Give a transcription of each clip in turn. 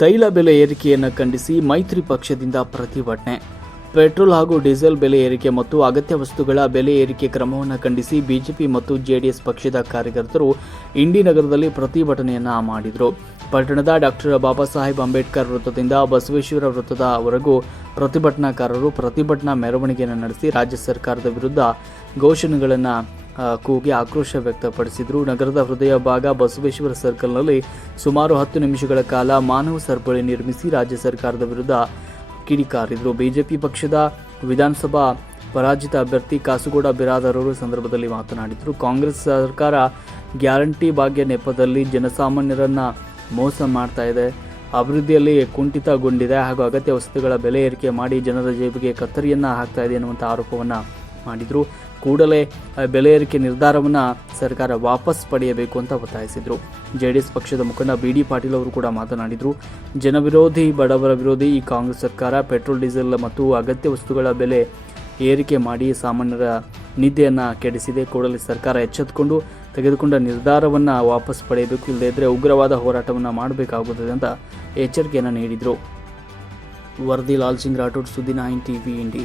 ತೈಲ ಬೆಲೆ ಏರಿಕೆಯನ್ನು ಖಂಡಿಸಿ ಮೈತ್ರಿ ಪಕ್ಷದಿಂದ ಪ್ರತಿಭಟನೆ. ಪೆಟ್ರೋಲ್ ಹಾಗೂ ಡೀಸೆಲ್ ಬೆಲೆ ಏರಿಕೆ ಮತ್ತು ಅಗತ್ಯ ವಸ್ತುಗಳ ಬೆಲೆ ಏರಿಕೆ ಕ್ರಮವನ್ನು ಖಂಡಿಸಿ ಬಿಜೆಪಿ ಮತ್ತು ಜೆಡಿಎಸ್ ಪಕ್ಷದ ಕಾರ್ಯಕರ್ತರು ಇಂಡಿ ನಗರದಲ್ಲಿ ಪ್ರತಿಭಟನೆಯನ್ನ ಮಾಡಿದರು. ಪಟ್ಟಣದ ಡಾಕ್ಟರ್ ಬಾಬಾ ಸಾಹೇಬ್ ಅಂಬೇಡ್ಕರ್ ವೃತ್ತದಿಂದ ಬಸವೇಶ್ವರ ವೃತ್ತದವರೆಗೂ ಪ್ರತಿಭಟನಾಕಾರರು ಪ್ರತಿಭಟನಾ ಮೆರವಣಿಗೆಯನ್ನು ನಡೆಸಿ ರಾಜ್ಯ ಸರ್ಕಾರದ ವಿರುದ್ಧ ಘೋಷಣೆಗಳನ್ನು ಕೂಗಿ ಆಕ್ರೋಶ ವ್ಯಕ್ತಪಡಿಸಿದರು. ನಗರದ ಹೃದಯ ಭಾಗ ಬಸವೇಶ್ವರ ಸರ್ಕಲ್ನಲ್ಲಿ ಸುಮಾರು ಹತ್ತು ನಿಮಿಷಗಳ ಕಾಲ ಮಾನವ ಸರಪಳಿ ನಿರ್ಮಿಸಿ ರಾಜ್ಯ ಸರ್ಕಾರದ ವಿರುದ್ಧ ಕಿಡಿಕಾರಿದರು ಬಿಜೆಪಿ ಪಕ್ಷದ ವಿಧಾನಸಭಾ ಪರಾಜಿತ ಅಭ್ಯರ್ಥಿ ಕಾಸುಗೌಡ ಬಿರಾದರರು ಸಂದರ್ಭದಲ್ಲಿ ಮಾತನಾಡಿದರು. ಕಾಂಗ್ರೆಸ್ ಸರ್ಕಾರ ಗ್ಯಾರಂಟಿ ಭಾಗ್ಯ ನೆಪದಲ್ಲಿ ಜನಸಾಮಾನ್ಯರನ್ನ ಮೋಸ ಮಾಡ್ತಾ ಇದೆ. ಅಭಿವೃದ್ಧಿಯಲ್ಲಿ ಕುಂಠಿತಗೊಂಡಿದೆ ಹಾಗೂ ಅಗತ್ಯ ವಸ್ತುಗಳ ಬೆಲೆ ಏರಿಕೆ ಮಾಡಿ ಜನರ ಜೇಬಿಗೆ ಕತ್ತರಿಯನ್ನ ಹಾಕ್ತಾ ಇದೆ ಎನ್ನುವಂಥ ಆರೋಪವನ್ನು ಮಾಡಿದರು. ಕೂಡಲೇ ಬೆಲೆ ಏರಿಕೆ ನಿರ್ಧಾರವನ್ನು ಸರ್ಕಾರ ವಾಪಸ್ ಪಡೆಯಬೇಕು ಅಂತ ಒತ್ತಾಯಿಸಿದರು. ಜೆಡಿಎಸ್ ಪಕ್ಷದ ಮುಖಂಡ ಬಿ ಡಿ ಪಾಟೀಲ್ ಅವರು ಕೂಡ ಮಾತನಾಡಿದರು. ಜನವಿರೋಧಿ, ಬಡವರ ವಿರೋಧಿ, ಈ ಕಾಂಗ್ರೆಸ್ ಸರ್ಕಾರ ಪೆಟ್ರೋಲ್, ಡೀಸೆಲ್ ಮತ್ತು ಅಗತ್ಯ ವಸ್ತುಗಳ ಬೆಲೆ ಏರಿಕೆ ಮಾಡಿ ಸಾಮಾನ್ಯರ ನಿದ್ದೆಯನ್ನು ಕೆಡಿಸಿದೆ. ಕೂಡಲೇ ಸರ್ಕಾರ ಎಚ್ಚೆತ್ತುಕೊಂಡು ತೆಗೆದುಕೊಂಡ ನಿರ್ಧಾರವನ್ನು ವಾಪಸ್ ಪಡೆಯಬೇಕು. ಇಲ್ಲದೇ ಇದ್ದರೆ ಉಗ್ರವಾದ ಹೋರಾಟವನ್ನು ಮಾಡಬೇಕಾಗುತ್ತದೆ ಅಂತ ಎಚ್ಚರಿಕೆಯನ್ನು ನೀಡಿದರು. ವರದಿ, ಲಾಲ್ ಸಿಂಗ್ ರಾಠೋಡ್, ಸುದ್ದಿ ನೈನ್ ಟಿವಿ ಇಂಡಿ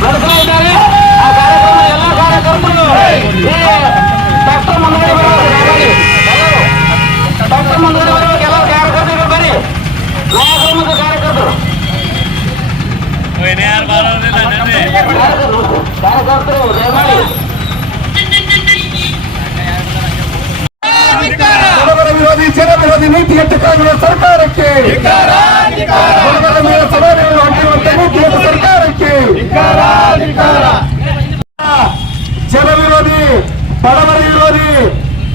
ನಡೆಸಿದ್ದಾರೆ ಆ ಕಾರ್ಯಕ್ರಮ ಎಲ್ಲ ಕಾರ್ಯಕರ್ತರು ಡಾಕ್ಟರ್ ಮುಂದ್ಗಡೆ ಬರೋರು ಡಾಕ್ಟರ್ ಮುಂದ್ಗಡೆ ಬರೋರು ಎಲ್ಲ ಕಾರ್ಯಕರ್ತರು ಬನ್ನಿ ಕಾರ್ಯಕ್ರಮದ ಕಾರ್ಯಕರ್ತರು ಕಾರ್ಯಕರ್ತರು ಕಾರ್ಯಕರ್ತರು ದಯಮಾಡಿ ಬಡವರ ವಿರೋಧಿ ಜನ ವಿರೋಧಿ ಎಟ್ಟಕ್ಕಾಗಿರುವ ಸರ್ಕಾರಕ್ಕೆ. ಮೇಲೆ ಸವಾಲುಗಳು ಹಾಕಿರುವಂತ ನೀತಿ ಎತ್ತ ಸರ್ಕಾರಕ್ಕೆ. ಜನ ವಿರೋಧಿ, ಬಡವರ ವಿರೋಧಿ,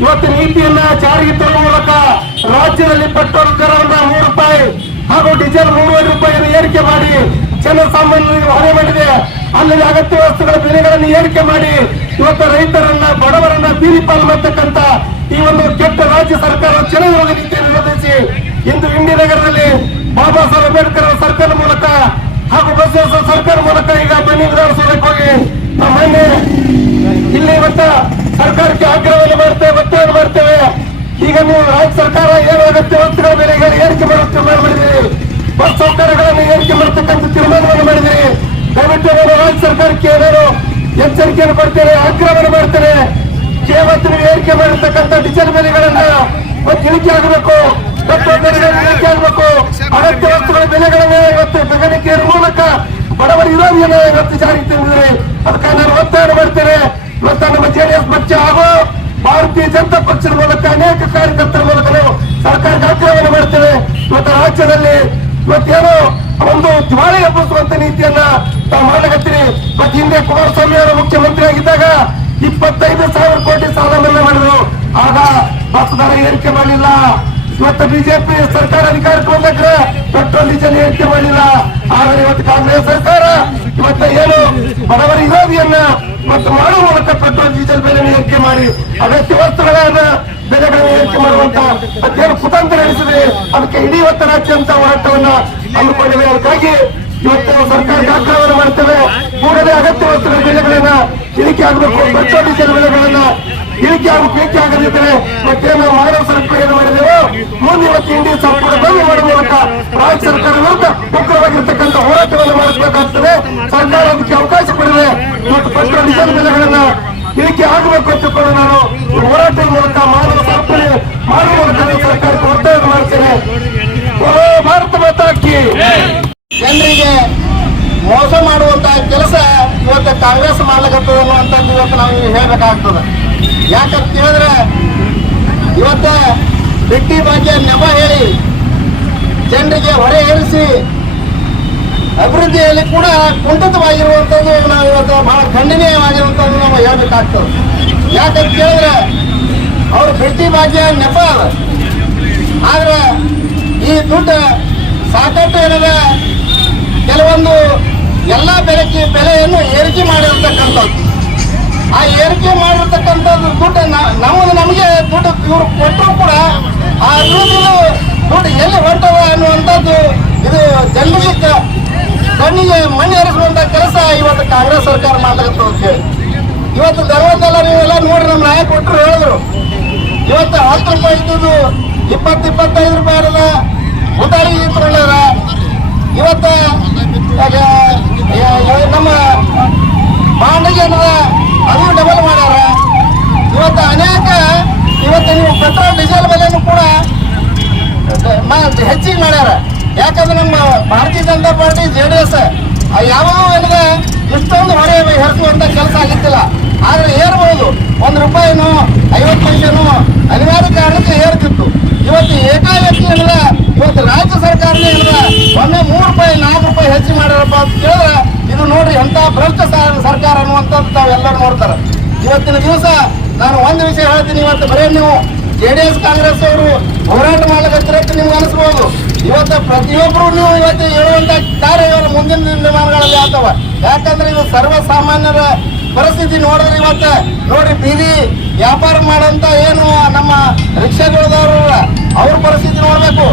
ಇವತ್ತು ನೀತಿಯನ್ನ ಜಾರಿಗೆ ತರುವ ಮೂಲಕ ರಾಜ್ಯದಲ್ಲಿ ಪೆಟ್ರೋಲ್ ದರವನ್ನ ಮೂರು ರೂಪಾಯಿ ಹಾಗೂ ಡೀಸೆಲ್ ಮೂರುವರೆ ರೂಪಾಯಿಯನ್ನು ಏರಿಕೆ ಮಾಡಿ ಜನಸಾಮಾನ್ಯರಿಗೆ ಹೊರೆ ಮಾಡಿದೆ. ಅಲ್ಲಿ ಅಗತ್ಯ ವಸ್ತುಗಳ ಬೆಲೆಗಳನ್ನು ಏರಿಕೆ ಮಾಡಿ ಇವತ್ತು ರೈತರನ್ನ, ಬಡವರನ್ನ ಬೀದಿ ಪಾಲು ಮಾಡ್ತಕ್ಕಂತ ಈ ಒಂದು ಕೆಟ್ಟ ರಾಜ್ಯ ಸರ್ಕಾರ ಜನವಿರೋಧಿ ನೀತಿಯನ್ನು ವಿರೋಧಿಸಿ ಇಂದು ಇಂಡಿ ನಗರದಲ್ಲಿ ಬಾಬಾ ಸಾಹೇಬ್ ಅಂಬೇಡ್ಕರ್ ಅವರ ಮೂಲಕ ಹಾಗೂ ಬಸವೇಶ್ವರ ಸರ್ಕಾರ ಮೂಲಕ ಈಗ ಬನ್ನಿ ವಿಧಾನಸೌಧಕ್ಕೆ ಹೋಗಿ. ಮೊನ್ನೆ ಇಲ್ಲಿ ಇವತ್ತ ಸರ್ಕಾರಕ್ಕೆ ಆಗ್ರಹವನ್ನು ಮಾಡ್ತೇವೆ ಒತ್ತಾಯವನ್ನು ಮಾಡ್ತೇವೆ. ಈಗ ನೀವು ರಾಜ್ಯ ಸರ್ಕಾರ ಏನು ಅಗತ್ಯ ವಸ್ತುಗಳ ಬೆಲೆಗಳು ಏರಿಕೆ ಮಾಡುವ ತೀರ್ಮಾನ ಮಾಡಿದಿರಿ ಬಸ್ ಸೌಕರ್ಯಗಳನ್ನು ಏರಿಕೆ ಮಾಡತಕ್ಕಂಥ ತೀರ್ಮಾನವನ್ನು ಮಾಡಿದಿರಿ ದಯವಿಟ್ಟು ರಾಜ್ಯ ಸರ್ಕಾರಕ್ಕೆ ಏನಾದ್ರು ಎಚ್ಚರಿಕೆಯನ್ನು ಕೊಡ್ತೇನೆ, ಆಗ್ರಹವನ್ನು ಮಾಡ್ತೇನೆ. ಕೇವತ್ತು ನೀವು ಏರಿಕೆ ಮಾಡಿರ್ತಕ್ಕಂಥ ಡೀಸೆಲ್ ಬೆಲೆಗಳನ್ನ ಇವತ್ತು ಇಳಿಕೆ ಆಗಬೇಕು. ಇಳಿಕೆ ಆಗಬೇಕು. ಅಗತ್ಯ ವಸ್ತುಗಳ ಬೆಲೆಗಳನ್ನ ಇವತ್ತು ಗಗನಕ್ಕೆ ಮೂಲಕ ಬಡವರ ವಿರೋಧಿಯನ್ನ ಇವತ್ತು ಜಾರಿಗೆ ತಂದಿದ್ದಾರೆ. ಅದಕ್ಕೆ ನಾನು ಒತ್ತಾಯ ಮಾಡ್ತೇನೆ. ಇವತ್ತು ನಮ್ಮ ಜೆಡಿಎಸ್ ಪಕ್ಷ ಹಾಗೂ ಭಾರತೀಯ ಜನತಾ ಪಕ್ಷದ ಮೂಲಕ ಅನೇಕ ಕಾರ್ಯಕರ್ತರ ಮೂಲಕ ನಾವು ಸರ್ಕಾರಕ್ಕೆ ಆಗ್ರಹವನ್ನು ಮಾಡ್ತೇವೆ. ಇವತ್ತು ರಾಜ್ಯದಲ್ಲಿ ಇವತ್ತೇನು ಒಂದು ದಿವಾಳಿ ಹಬ್ಬಿಸುವಂತ ನೀತಿಯನ್ನ ತಾವು ಮಾಡಕತ್ತೀರಿ ಮತ್ತೆ ಹಿಂದೆ ಕುಮಾರಸ್ವಾಮಿ ಅವರು ಮುಖ್ಯಮಂತ್ರಿ ಆಗಿದ್ದಾಗ ಇಪ್ಪತ್ತೈದು ಸಾವಿರ ಕೋಟಿ ಸಾಲ ಮನ್ನಾ ಮಾಡಿದ್ರು. ಆಗ ಬಸ್ ದರ ಏರಿಕೆ ಮಾಡಲಿಲ್ಲ. ಇವತ್ತು ಬಿಜೆಪಿ ಸರ್ಕಾರ ಅಧಿಕಾರಕ್ಕೆ ಬಂದಾಗ ಪೆಟ್ರೋಲ್, ಡೀಸೆಲ್ ಏರಿಕೆ ಮಾಡಲಿಲ್ಲ. ಆದರೆ ಇವತ್ತು ಕಾಂಗ್ರೆಸ್ ಸರ್ಕಾರ ಇವತ್ತ ಏನು ಬಡವರ ವಿರೋಧಿಯನ್ನ ಮತ್ತು ಮಾಡುವ ಮೂಲಕ ಪೆಟ್ರೋಲ್, ಡೀಸೆಲ್ ಬೆಲೆ ಏರಿಕೆ ಮಾಡಿ ಅಗತ್ಯ ವಸ್ತುಗಳನ್ನ ಬೆಲೆಗಳನ್ನು ಏರಿಕೆ ಮಾಡುವಂತ ಅದೇನು ಕುತಂತ್ರ ನಡೆಸಿದೆ. ಅದಕ್ಕೆ ಇಡೀ ಇವತ್ತು ರಾಜ್ಯಂತ ಹೋರಾಟವನ್ನ ಹಮ್ಮಿಕೊಂಡಿವೆ. ಅದಕ್ಕಾಗಿ ಇವತ್ತು ಸರ್ಕಾರ ಮಾಡ್ತೇವೆ. ಕೂಡಲೇ ಅಗತ್ಯ ವಸ್ತುಗಳ ಬೆಲೆಗಳನ್ನ ಇಳಿಕೆ ಆಗಬೇಕು ಪೆಟ್ರೋಲ್ ಡೀಸೆಲ್ ಬೆಲೆಗಳನ್ನ ಇಳಿಕೆ ಆಗಬೇಕು ಇಳಿಕೆ ಆಗದಿದ್ದರೆ ಮತ್ತೆ ನಾವು ಮಾನವ ಸರ್ಕಾರ ಮಾಡಿದೆವು ಮುಂದಿನ ಇವತ್ತು ಇಂಡಿಯಾ ಸಂಪೂರ್ಣ ಬಂದ್ ಮಾಡುವ ಮೂಲಕ ರಾಜ್ಯ ಸರ್ಕಾರ ವಿರುದ್ಧ ಉಗ್ರವಾಗಿರ್ತಕ್ಕಂಥ ಹೋರಾಟವನ್ನು ಮಾಡಬೇಕಾಗ್ತದೆ ಸರ್ಕಾರ ಅದಕ್ಕೆ ಅವಕಾಶ ಕೊಡಿದೆ ಮತ್ತು ಪೆಟ್ರೋಲ್ ಡೀಸೆಲ್ ಬೆಲೆಗಳನ್ನ ಇಳಿಕೆ ಆಗಬೇಕು ಅಂತಕೊಂಡು ನಾನು ಈ ಹೋರಾಟದ ಮೂಲಕ ಮಾನವ ಸರ್ಪಣೆ ಮಾಡುವ ಮೂಲಕ ನಾನು ಸರ್ಕಾರಕ್ಕೆ ಒತ್ತಾಯ ಮಾಡ್ತೇನೆ. ಓ ಭಾರತ ಮಾತಾಕಿ ಜನರಿಗೆ ಮೋಸ ಮಾಡುವಂತಹ ಕೆಲಸ ಇವತ್ತು ಕಾಂಗ್ರೆಸ್ ಮಾಡ್ಲಿಕ್ಕೆ ಅಂತಂದು ಇವತ್ತು ನಾವು ಹೇಳ್ಬೇಕಾಗ್ತದೆ. ಯಾಕಂತ ಕೇಳಿದ್ರೆ, ಇವತ್ತು ಬಿಟ್ಟಿ ಬಗ್ಗೆ ನೆಪ ಹೇಳಿ, ಜನರಿಗೆ ಹೊರೆ ಏರಿಸಿ, ಅಭಿವೃದ್ಧಿಯಲ್ಲಿ ಕೂಡ ಕುಂಠಿತವಾಗಿರುವಂಥದ್ದು ನಾವು ಇವತ್ತು ಬಹಳ ಖಂಡನೀಯವಾಗಿರುವಂಥದ್ದು ನಾವು ಹೇಳ್ಬೇಕಾಗ್ತದೆ. ಯಾಕಂತ ಕೇಳಿದ್ರೆ, ಅವ್ರ ಬಿಟ್ಟಿ ಭಾಗ್ಯ ನೆಪ ಆದ್ರೆ ಈ ದುಡ್ಡು ಸಾಕಷ್ಟು ಏನಿದೆ, ಕೆಲವೊಂದು ಎಲ್ಲ ಬೆಲೆಗೆ ಬೆಲೆಯನ್ನು ಏರಿಕೆ ಮಾಡಿರ್ತಕ್ಕಂಥದ್ದು. ಆ ಏರಿಕೆ ಮಾಡಿರ್ತಕ್ಕಂಥದ್ದು ದುಡ್ಡು ನಮ್ಮದು ನಮಗೆ ದುಡ್ಡು ಇವರು ಕೊಟ್ಟರು ಕೂಡ ಆ ಅಭಿವೃದ್ಧಿ ದುಡ್ಡು ಎಲ್ಲಿ ಹೊರಟವ ಅನ್ನುವಂಥದ್ದು ಇದು ಜನರಿಗೆ ಕಣ್ಣಿಗೆ ಮಣ್ಣು ಏರಿಸುವಂತ ಕೆಲಸ ಇವತ್ತು ಕಾಂಗ್ರೆಸ್ ಸರ್ಕಾರ ಮಾಡ್ತಕ್ಕಂಥ ಹೇಳಿ. ಇವತ್ತು ಧರ್ಮದಲ್ಲ ನೀವೆಲ್ಲ ನೋಡ್ರಿ ನಮ್ಮ ನಾಯಕ ಕೊಟ್ಟರು ಹೇಳಿದ್ರು. ಇವತ್ತು ಹತ್ತು ರೂಪಾಯಿ ಇದ್ದದ್ದು ಇಪ್ಪತ್ತು, ಇಪ್ಪತ್ತೈದು ರೂಪಾಯಿ ಅದ ಊಟಾಳಿ ಇವತ್ತು ನಮ್ಮ ಬಾಂಡಿಗೆ ಅದು ಡಬಲ್ ಮಾಡ್ಯಾರ. ಇವತ್ತು ಅನೇಕ, ಇವತ್ತು ನೀವು ಪೆಟ್ರೋಲ್ ಡೀಸೆಲ್ ಬೆಲೆನೂ ಕೂಡ ಹೆಚ್ಚಿಗೆ ಮಾಡ್ಯಾರ. ಯಾಕಂದ್ರೆ ನಮ್ಮ Bharatiya Janata party, J D S ಯಾವಾಗ ಏನದ ಇಷ್ಟೊಂದು ಹೊರೆ ಹೇರಿಸುವಂತ ಕೆಲಸ ಆಗಿತ್ತಿಲ್ಲ ಆದ್ರೆ ಏರ್ಬೋದು, ಒಂದು ರೂಪಾಯಿನೂ ಐವತ್ತು ಪೈಸೆನೋ ಅನಿವಾರ್ಯ ಕಾರಣಕ್ಕೆ ಏರ್ತಿತ್ತು ಇವತ್ತು ಏಕಾಏಕಿ ಏನದ ಇವತ್ತು ರಾಜ್ಯ ಸರ್ಕಾರನೇ ಏನದ ಒಮ್ಮೆ ಮೂರು ರೂಪಾಯಿ ನಾಲ್ಕು ರೂಪಾಯಿ ಹೆಚ್ಚು ಮಾಡ್ಯಾರಪ್ಪ ಅಂತ ಕೇಳಿದ್ರೆ ಇದು ನೋಡ್ರಿ ಎಂತ ಭ್ರಷ್ಟ ಸ- ಸರ್ಕಾರ ಅನ್ನುವಂಥದ್ದು ತಾವೆಲ್ಲರೂ ನೋಡ್ತಾರೆ ಇವತ್ತಿನ ದಿವಸ ನಾನು ಒಂದು ವಿಷಯ ಹೇಳ್ತೀನಿ ಇವತ್ತು ಬರೀ ನೀವು ಜೆ ಡಿ ಎಸ್ ಕಾಂಗ್ರೆಸ್ ಅವರು ಹೋರಾಟ ಮಾಡ್ಲಿಕ್ಕೆ ನಿಮ್ಗೆ ಅನಿಸ್ಬೋದು. ಇವತ್ತು ಪ್ರತಿಯೊಬ್ಬರು ನೀವು ಇವತ್ತು ಹೇಳುವಂತ ಕಾರ್ಯಗಳು ಮುಂದಿನ ದಿನಮಾನಗಳಲ್ಲಿ ಆಗ್ತವ. ಯಾಕಂದ್ರೆ ಇದು ಸರ್ವಸಾಮಾನ್ಯರ ಪರಿಸ್ಥಿತಿ ನೋಡಿದ್ರೆ ಇವತ್ತು ನೋಡ್ರಿ ಬೀದಿ ವ್ಯಾಪಾರ ಮಾಡಂತ ಏನು ನಮ್ಮ ರಿಕ್ಷಾಗಳದವರು ಅವ್ರ ಪರಿಸ್ಥಿತಿ ನೋಡ್ಬೇಕು.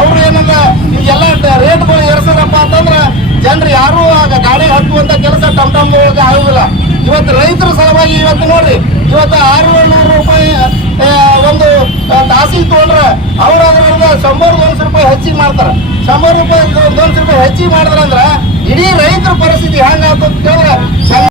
ಅವ್ರು ಏನಂದ್ರೆ ಈಗೆಲ್ಲ ರೇಟ್ಗಳು ಏರ್ಸದಪ್ಪ ಅಂತಂದ್ರೆ ಜನರು ಯಾರು ಆಗ ಗಾಡಿ ಹತ್ತುವಂತ ಕೆಲಸ ಟಮ್ ಟಮ್ ಆಗುದಿಲ್ಲ. ಇವತ್ತು ರೈತರ ಸಲುವಾಗಿ ಇವತ್ತು ನೋಡ್ರಿ ಇವತ್ತು ಆರು ನೂರು ರೂಪಾಯಿ ಒಂದು ತಾಸಿಗೆ ತೊಗೊಂಡ್ರೆ ಅವ್ರು ಅದ್ರಿಂದ ಶಂಬರ್ ದೊನ್ಸ್ ರೂಪಾಯಿ ಹೆಚ್ಚಿಗೆ ಮಾಡ್ತಾರೆ. ಶಂಬರ್ ರೂಪಾಯಿ ದೊನ್ಸ್ ರೂಪಾಯಿ ಹೆಚ್ಚಿಗೆ ಮಾಡಿದ್ರಂದ್ರೆ ಇಡೀ ರೈತರ ಪರಿಸ್ಥಿತಿ ಹೆಂಗಾಗ್ತದೆ ಕೇಳಿದ್ರೆ